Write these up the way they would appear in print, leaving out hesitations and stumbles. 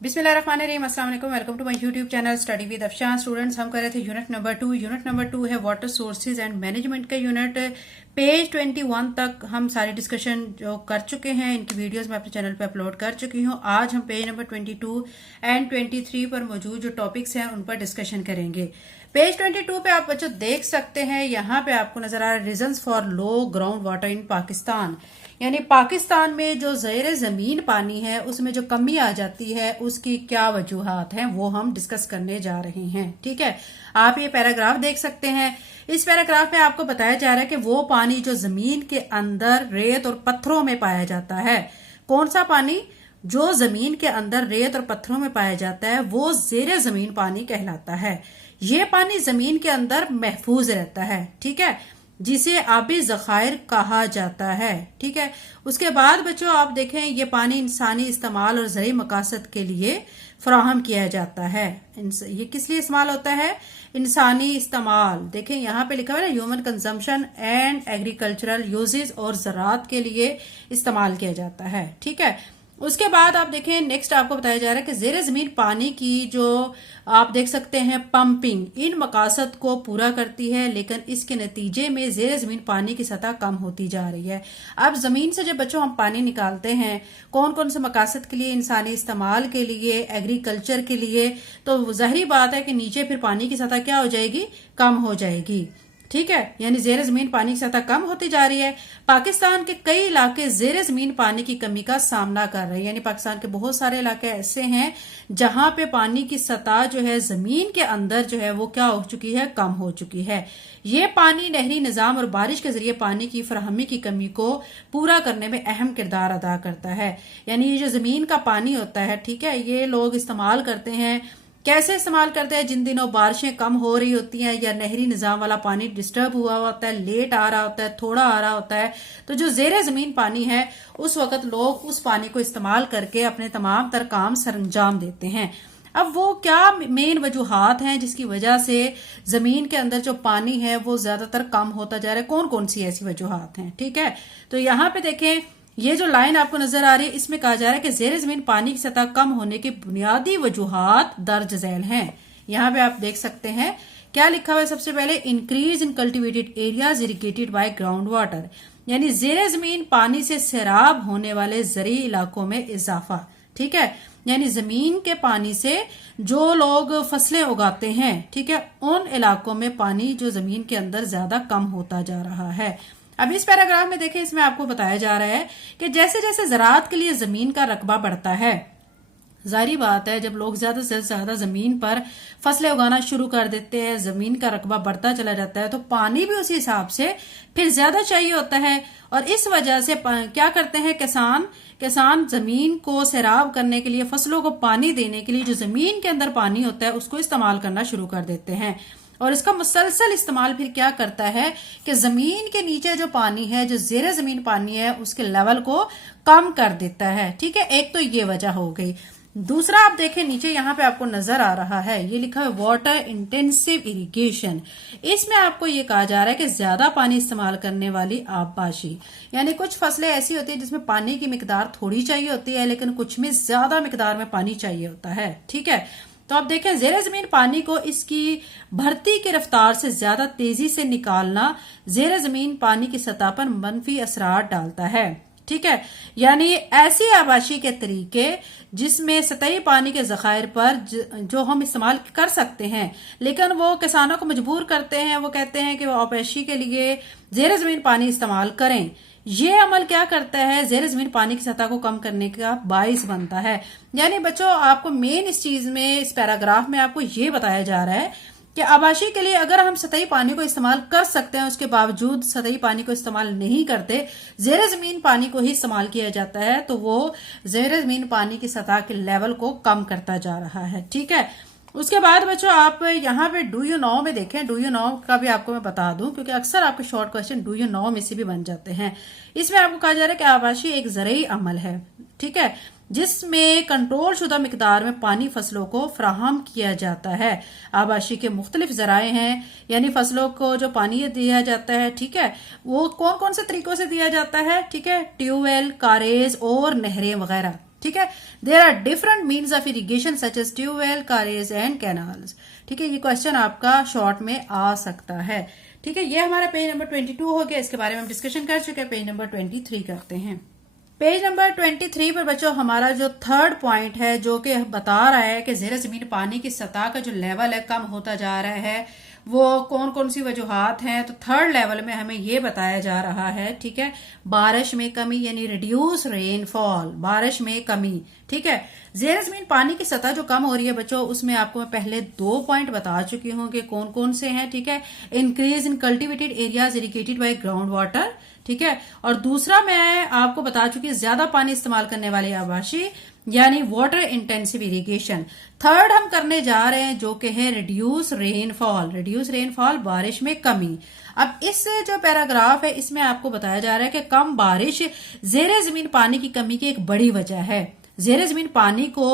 बिस्मिल्लाहिर्रहमानिर्रहीम, अस्सलाम वालेकुम। Welcome to my YouTube channel study with Afshan. Students, हम कर रहे थे यूनिट नंबर 2 है वाटर सोर्सेज एंड मैनेजमेंट का यूनिट। पेज 21 तक हम सारी डिस्कशन जो कर चुके हैं, इनकी वीडियोस मैं अपने चैनल पे अपलोड कर चुकी हूँ। आज हम पेज नंबर 22 एंड 23 पर मौजूद जो टॉपिक्स हैं उन पर डिस्कशन करेंगे। पेज 22 पे आप बच्चों देख सकते हैं, यहाँ पे आपको नजर आ रहा है reasons for low ground water in Pakistan. यानी पाकिस्तान में जो ज़ेरे ज़मीन पानी है उसमें जो कमी आ जाती है उसकी क्या वजूहात हैं वो हम डिस्कस करने जा रहे हैं। ठीक है, आप ये पैराग्राफ देख सकते हैं। इस पैराग्राफ में आपको बताया जा रहा है कि वो पानी जो जमीन के अंदर रेत और पत्थरों में पाया जाता है, कौन सा पानी जो जमीन के अंदर रेत और पत्थरों में पाया जाता है वो ज़ेरे ज़मीन पानी कहलाता है। ये पानी जमीन के अंदर महफूज रहता है, ठीक है, जिसे आबी जखायर कहा जाता है। ठीक है, उसके बाद बच्चों आप देखें ये पानी इंसानी इस्तेमाल और ज़रूरी मकासद के लिए फराहम किया जाता है। ये किस लिए इस्तेमाल होता है? इंसानी इस्तेमाल। देखें यहाँ पे लिखा हुआ है human consumption and agricultural uses, और ज़राअत के लिए इस्तेमाल किया जाता है। ठीक है, उसके बाद आप देखें नेक्स्ट आपको बताया जा रहा है कि ज़ेरे ज़मीन पानी की जो आप देख सकते हैं पंपिंग इन मकासद को पूरा करती है, लेकिन इसके नतीजे में ज़ेरे ज़मीन पानी की सतह कम होती जा रही है। अब ज़मीन से जब बच्चों हम पानी निकालते हैं कौन कौन से मकासद के लिए? इंसानी इस्तेमाल के लिए, एग्रीकल्चर के लिए, तो ज़ाहिरी बात है कि नीचे फिर पानी की सतह क्या हो जाएगी? कम हो जाएगी। ठीक है, यानी ज़ेरे ज़मीन पानी की सतह कम होती जा रही है। पाकिस्तान के कई इलाके ज़ेरे ज़मीन पानी की कमी का सामना कर रहे हैं। यानी पाकिस्तान के बहुत सारे इलाके ऐसे हैं जहां पे पानी की सतह जो है जमीन के अंदर जो है वो क्या हो चुकी है? कम हो चुकी है। ये पानी नहरी निजाम और बारिश के जरिए पानी की फराहमी की कमी को पूरा करने में अहम किरदार अदा करता है। यानी ये जो जमीन का पानी होता है, ठीक है, ये लोग इस्तेमाल करते हैं। कैसे इस्तेमाल करते हैं? जिन दिनों बारिशें कम हो रही होती हैं या नहरी निजाम वाला पानी डिस्टर्ब हुआ होता है, लेट आ रहा होता है, थोड़ा आ रहा होता है, तो जो ज़ेरे ज़मीन पानी है उस वक्त लोग उस पानी को इस्तेमाल करके अपने तमाम तर काम सरंजाम देते हैं। अब वो क्या मेन वजूहात हैं जिसकी वजह से जमीन के अंदर जो पानी है वो ज्यादातर कम होता जा रहा है? कौन कौन सी ऐसी वजूहात हैं? ठीक है, तो यहाँ पे देखें ये जो लाइन आपको नजर आ रही है इसमें कहा जा रहा है कि ज़ेरे ज़मीन पानी की सतह कम होने की बुनियादी वजूहात दर्ज झैल हैं। यहाँ पे आप देख सकते हैं क्या लिखा हुआ है। सबसे पहले increase in cultivated areas irrigated by ground water, यानी ज़ेरे ज़मीन पानी से सैराब होने वाले ज़रूरी इलाकों में इजाफा। ठीक है, यानी जमीन के पानी से जो लोग फसलें उगाते हैं, ठीक है, उन इलाकों में पानी जो जमीन के अंदर ज्यादा कम होता जा रहा है। अब इस पैराग्राफ में देखें, इसमें आपको बताया जा रहा है कि जैसे जैसे ज़राअत के लिए जमीन का रकबा बढ़ता है, जाहिर बात है जब लोग ज्यादा से ज्यादा जमीन पर फसलें उगाना शुरू कर देते हैं, जमीन का रकबा बढ़ता चला जाता है, तो पानी भी उसी हिसाब से फिर ज्यादा चाहिए होता है। और इस वजह से क्या करते हैं किसान जमीन को सैराब करने के लिए, फसलों को पानी देने के लिए जो जमीन के अंदर पानी होता है उसको इस्तेमाल करना शुरू कर देते हैं। और इसका मुसलसल इस्तेमाल फिर क्या करता है कि जमीन के नीचे जो पानी है, जो ज़ेरे ज़मीन पानी है, उसके लेवल को कम कर देता है। ठीक है, एक तो ये वजह हो गई। दूसरा आप देखें नीचे यहाँ पे आपको नजर आ रहा है, ये लिखा है वाटर इंटेंसिव इरिगेशन। इसमें आपको ये कहा जा रहा है कि ज्यादा पानी इस्तेमाल करने वाली आबपाशी, यानी कुछ फसलें ऐसी होती है जिसमें पानी की मिकदार थोड़ी चाहिए होती है लेकिन कुछ में ज्यादा मिकदार में पानी चाहिए होता है। ठीक है, तो आप देखें ज़ेरे ज़मीन पानी को इसकी भर्ती की रफ्तार से ज्यादा तेजी से निकालना ज़ेरे ज़मीन पानी की सतह पर मनफी असरार डालता है। ठीक है, यानी ऐसी आबाशी के तरीके जिसमें सतही पानी के जखायर पर जो हम इस्तेमाल कर सकते हैं, लेकिन वो किसानों को मजबूर करते हैं, वो कहते हैं कि वो आबाशी के लिए ज़ेरे ज़मीन पानी इस्तेमाल करें। ये अमल क्या करता है? ज़ेरे ज़मीन पानी की सतह को कम करने का बाइस बनता है। यानी बच्चों आपको मेन इस चीज में, इस पैराग्राफ में आपको ये बताया जा रहा है कि आबाशी के लिए अगर हम सतही पानी को इस्तेमाल कर सकते हैं, उसके बावजूद सतही पानी को इस्तेमाल नहीं करते, ज़ेरे ज़मीन पानी को ही इस्तेमाल किया जाता है, तो वो ज़ेरे ज़मीन पानी की सतह के लेवल को कम करता जा रहा है। ठीक है, उसके बाद बच्चों आप यहाँ पे डू यू नो में देखें, डू यू नो का भी आपको मैं बता दूं क्योंकि अक्सर आपके short question do you know में से भी बन जाते हैं। इसमें आपको कहा जा रहा है कि आबाशी एक ज़रूरी अमल है, ठीक है, जिसमें कंट्रोल शुदा मिकदार में पानी फसलों को फ्राहम किया जाता है। आबाशी के मुख्तलिफ जराए हैं, यानी फसलों को जो पानी दिया जाता है, ठीक है, वो कौन कौन से तरीकों से दिया जाता है? ठीक है, ट्यूबवेल, कारेज और नहरें वगैरह। ठीक है। There are different means of irrigation such as tubewell, कारेज एंड कैनाल्स। ठीक है, ये क्वेश्चन आपका शॉर्ट में आ सकता है। ठीक है, ये हमारा पेज नंबर 22 हो गया, इसके बारे में हम डिस्कशन कर चुके हैं। पेज नंबर 23 करते हैं। पेज नंबर 23 पर बच्चों हमारा जो थर्ड पॉइंट है जो कि बता रहा है कि ज़ेरे ज़मीन पानी की सतह का जो लेवल है कम होता जा रहा है, वो कौन कौन सी वजूहात हैं। तो थर्ड लेवल में हमें ये बताया जा रहा है, ठीक है, बारिश में कमी यानी रिड्यूस रेनफॉल, बारिश में कमी। ठीक है, ज़ेरे ज़मीन पानी की सतह जो कम हो रही है बच्चों, उसमें आपको मैं पहले 2 पॉइंट बता चुकी हूँ कि कौन कौन से हैं। ठीक है, increase in cultivated areas irrigated by ground water. ठीक है, और दूसरा मैं आपको बता चुकी ज्यादा पानी इस्तेमाल करने वाले आवासी यानी वाटर इंटेंसिव इरिगेशन। थर्ड हम करने जा रहे हैं जो कि है रिड्यूस रेनफॉल, रिड्यूस रेनफॉल बारिश में कमी। अब इस जो पैराग्राफ है इसमें आपको बताया जा रहा है कि कम बारिश ज़ेरे ज़मीन पानी की कमी की एक बड़ी वजह है। ज़ेरे ज़मीन पानी को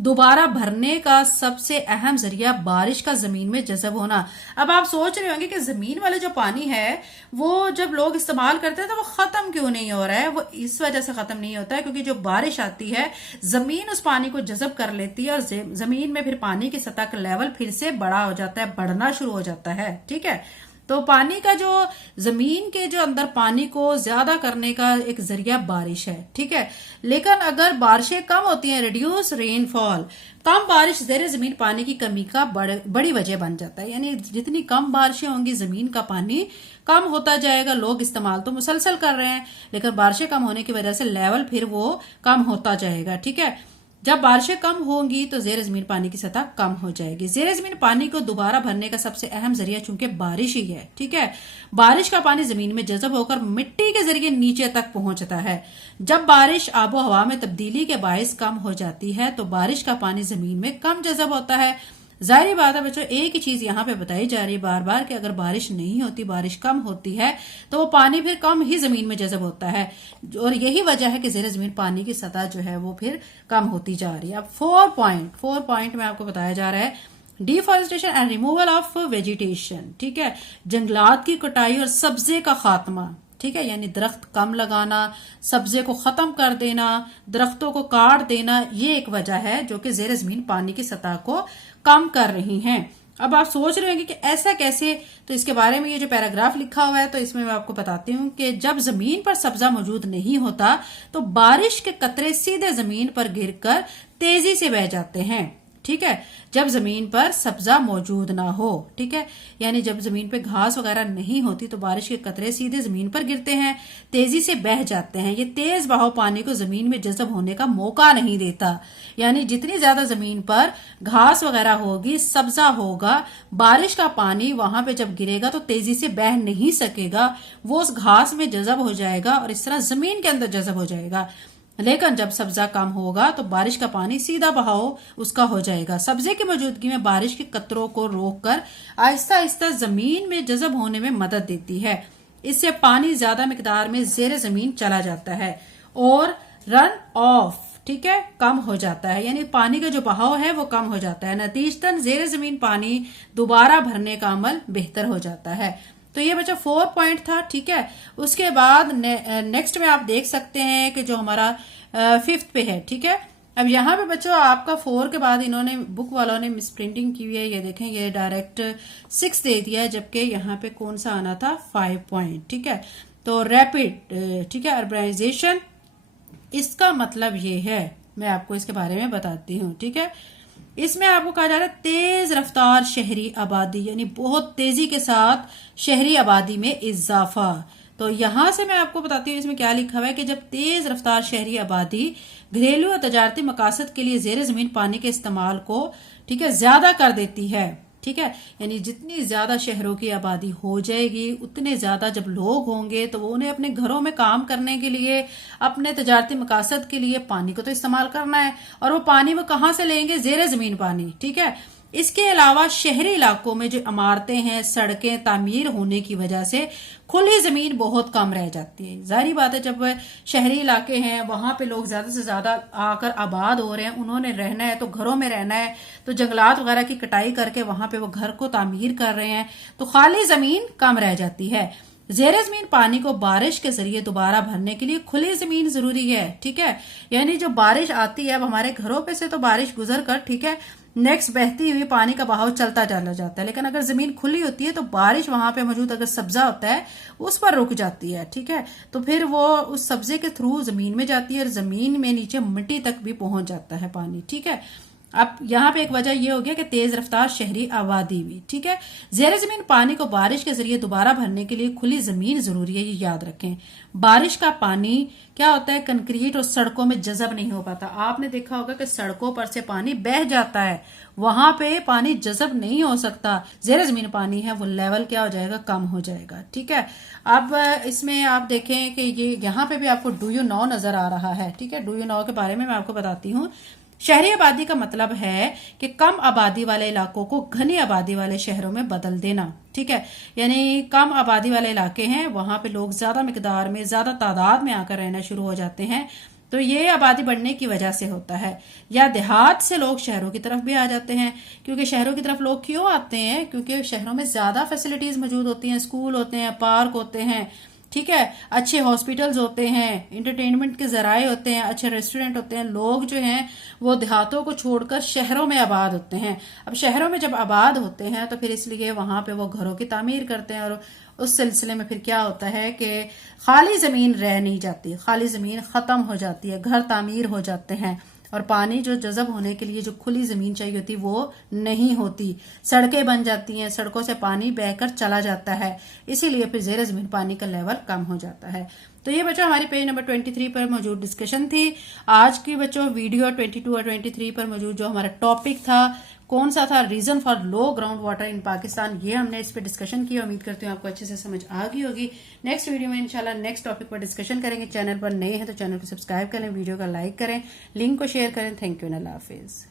दोबारा भरने का सबसे अहम जरिया बारिश का जमीन में जज़ब होना। अब आप सोच रहे होंगे कि जमीन वाले जो पानी है वो जब लोग इस्तेमाल करते हैं तो वो खत्म क्यों नहीं हो रहा है। वो इस वजह से खत्म नहीं होता है क्योंकि जो बारिश आती है जमीन उस पानी को जज़ब कर लेती है और जमीन में फिर पानी की सतह का लेवल फिर से बड़ा हो जाता है, बढ़ना शुरू हो जाता है। ठीक है, तो पानी का जो जमीन के जो अंदर पानी को ज्यादा करने का एक जरिया बारिश है। ठीक है, लेकिन अगर बारिशें कम होती हैं, रिड्यूस रेनफॉल, कम बारिश ज़ेरे जमीन पानी की कमी का बड़ी वजह बन जाता है। यानी जितनी कम बारिशें होंगी जमीन का पानी कम होता जाएगा। लोग इस्तेमाल तो मुसलसल कर रहे हैं लेकिन बारिशें कम होने की वजह से लेवल फिर वो कम होता जाएगा। ठीक है, जब बारिशें कम होंगी तो ज़ेरे ज़मीन पानी की सतह कम हो जाएगी। ज़ेरे ज़मीन पानी को दोबारा भरने का सबसे अहम जरिया चूंकि बारिश ही है। ठीक है, बारिश का पानी जमीन में जज़ब होकर मिट्टी के जरिए नीचे तक पहुंचता है। जब बारिश आबो हवा में तब्दीली के बायस कम हो जाती है तो बारिश का पानी जमीन में कम जज़ब होता है। जाहिर बात है बच्चों, एक ही चीज यहाँ पे बताई जा रही है बार बार कि अगर बारिश नहीं होती, बारिश कम होती है तो वो पानी फिर कम ही जमीन में जज़ब होता है और यही वजह है कि ज़ेरे ज़मीन पानी की सतह जो है वो फिर कम होती जा रही है। अब 4 पॉइंट में आपको बताया जा रहा है deforestation and removal of vegetation. ठीक है, जंगलात की कटाई और सब्जे का खात्मा। ठीक है, यानी दरख्त कम लगाना, सब्जे को खत्म कर देना, दरख्तों को काट देना, ये एक वजह है जो कि ज़ेरे ज़मीन पानी की सतह को कम कर रही हैं। अब आप सोच रहे होंगे कि ऐसा कैसे, तो इसके बारे में ये जो पैराग्राफ लिखा हुआ है तो इसमें मैं आपको बताती हूँ कि जब जमीन पर सब्जा मौजूद नहीं होता तो बारिश के कतरे सीधे जमीन पर गिरकर तेजी से बह जाते हैं। ठीक है, जब जमीन पर सब्जा मौजूद ना हो, ठीक है, यानी जब जमीन पे घास वगैरह नहीं होती तो बारिश के कतरे सीधे जमीन पर गिरते हैं, तेजी से बह जाते हैं। ये तेज बहाव पानी को जमीन में जज़ब होने का मौका नहीं देता। यानी जितनी ज्यादा जमीन पर घास वगैरह होगी, सब्जा होगा, बारिश का पानी वहां पे जब गिरेगा तो तेजी से बह नहीं सकेगा, वो उस घास में जज़ब हो जाएगा और इस तरह जमीन के अंदर जज़ब हो जाएगा। लेकिन जब सब्जा कम होगा तो बारिश का पानी सीधा बहाव उसका हो जाएगा। सब्जे की मौजूदगी में बारिश के कतरों को रोककर आहिस्ता आहिस्ता जमीन में जज़ब होने में मदद देती है। इससे पानी ज्यादा मिकदार में ज़ेरे जमीन चला जाता है और रन ऑफ, ठीक है, कम हो जाता है। यानी पानी का जो बहाव है वो कम हो जाता है। नतीजतन ज़ेरे जमीन पानी दोबारा भरने का अमल बेहतर हो जाता है। तो ये बच्चा 4 पॉइंट था। ठीक है, उसके बाद नेक्स्ट में आप देख सकते हैं कि जो हमारा 5th पे है। ठीक है, अब यहाँ पे बच्चों आपका 4 के बाद इन्होंने बुक वालों ने मिस प्रिंटिंग की हुई है। ये देखें, ये डायरेक्ट 6 दे दिया है जबकि यहाँ पे कौन सा आना था 5 पॉइंट। ठीक है, तो रैपिड, ठीक है, अर्बनाइजेशन, इसका मतलब ये है, मैं आपको इसके बारे में बताती हूँ। ठीक है, इसमें आपको कहा जा रहा है तेज रफ्तार शहरी आबादी, यानी बहुत तेजी के साथ शहरी आबादी में इजाफा। तो यहां से मैं आपको बताती हूँ इसमें क्या लिखा हुआ है कि जब तेज रफ्तार शहरी आबादी घरेलू और तजारती मकासद के लिए ज़ेरे ज़मीन पानी के इस्तेमाल को, ठीक है, ज्यादा कर देती है। ठीक है, यानी जितनी ज्यादा शहरों की आबादी हो जाएगी उतने ज्यादा जब लोग होंगे तो वो उन्हें अपने घरों में काम करने के लिए, अपने तजारती मकासद के लिए पानी को तो इस्तेमाल करना है और वो पानी वो कहाँ से लेंगे, ज़ेरे ज़मीन पानी। ठीक है, इसके अलावा शहरी इलाकों में जो इमारतें हैं, सड़कें तामीर होने की वजह से खुली जमीन बहुत कम रह जाती है। जाहिर बात है, जब शहरी इलाके हैं वहां पे लोग ज्यादा से ज्यादा आकर आबाद हो रहे हैं, उन्होंने रहना है तो घरों में रहना है, तो जंगलात वगैरह की कटाई करके वहां पे वो घर को तामीर कर रहे हैं तो खाली जमीन कम रह जाती है। ज़ेरे ज़मीन पानी को बारिश के जरिए दोबारा भरने के लिए खुली जमीन जरूरी है, ठीक है। यानी जो बारिश आती है, अब हमारे घरों पे से तो बारिश गुजर कर, ठीक है, नेक्स्ट बहती हुई पानी का बहाव चलता चला जाता है, लेकिन अगर जमीन खुली होती है तो बारिश वहां पे मौजूद अगर सब्जा होता है उस पर रुक जाती है, ठीक है। तो फिर वो उस सब्जे के थ्रू जमीन में जाती है और जमीन में नीचे मिट्टी तक भी पहुंच जाता है पानी, ठीक है। अब यहाँ पे एक वजह यह हो गया कि तेज रफ्तार शहरी आबादी भी, ठीक है। ज़ेरे जमीन पानी को बारिश के जरिए दोबारा भरने के लिए खुली जमीन जरूरी है, ये याद रखें। बारिश का पानी क्या होता है, कंक्रीट और सड़कों में जज़ब नहीं हो पाता। आपने देखा होगा कि सड़कों पर से पानी बह जाता है, वहां पे पानी जज़ब नहीं हो सकता। ज़ेरे जमीन पानी है वो लेवल क्या हो जाएगा, कम हो जाएगा, ठीक है। अब इसमें आप देखें कि ये यहाँ पे भी आपको डू यू नो नजर आ रहा है, ठीक है। डू यू नो के बारे में मैं आपको बताती हूँ। शहरी आबादी का मतलब है कि कम आबादी वाले इलाकों को घनी आबादी वाले शहरों में बदल देना, ठीक है। यानी कम आबादी वाले इलाके हैं, वहां पे लोग ज्यादा मिकदार में, ज्यादा तादाद में आकर रहना शुरू हो जाते हैं, तो ये आबादी बढ़ने की वजह से होता है। या देहात से लोग शहरों की तरफ भी आ जाते हैं, क्योंकि शहरों की तरफ लोग क्यों आते हैं, क्योंकि शहरों में ज्यादा फैसिलिटीज मौजूद होती हैं, स्कूल होते हैं, पार्क होते हैं, ठीक है, अच्छे हॉस्पिटल्स होते हैं, इंटरटेनमेंट के जराए होते हैं, अच्छे रेस्टोरेंट होते हैं। लोग जो हैं वो देहातों को छोड़कर शहरों में आबाद होते हैं। अब शहरों में जब आबाद होते हैं तो फिर इसलिए वहां पे वो घरों की तामीर करते हैं, और उस सिलसिले में फिर क्या होता है कि खाली जमीन रह नहीं जाती, खाली जमीन खत्म हो जाती है, घर तामीर हो जाते हैं, और पानी जो जज़ब होने के लिए जो खुली जमीन चाहिए होती वो नहीं होती। सड़कें बन जाती हैं, सड़कों से पानी बहकर चला जाता है, इसीलिए फिर ज़ेरे जमीन पानी का लेवल कम हो जाता है। तो ये बच्चों हमारी पेज नंबर 23 पर मौजूद डिस्कशन थी। आज की बच्चों वीडियो 22 और 23 पर मौजूद जो हमारा टॉपिक था, कौन सा था, reason for low ground water in Pakistan, ये हमने इस पे डिस्कशन किया। उम्मीद करती हूँ आपको अच्छे से समझ आ गई होगी। नेक्स्ट वीडियो में इंशाल्लाह नेक्स्ट टॉपिक पर डिस्कशन करेंगे। चैनल पर नए हैं तो चैनल को सब्सक्राइब करें, वीडियो का लाइक करें, लिंक को शेयर करें। Thank you, Allah Hafiz.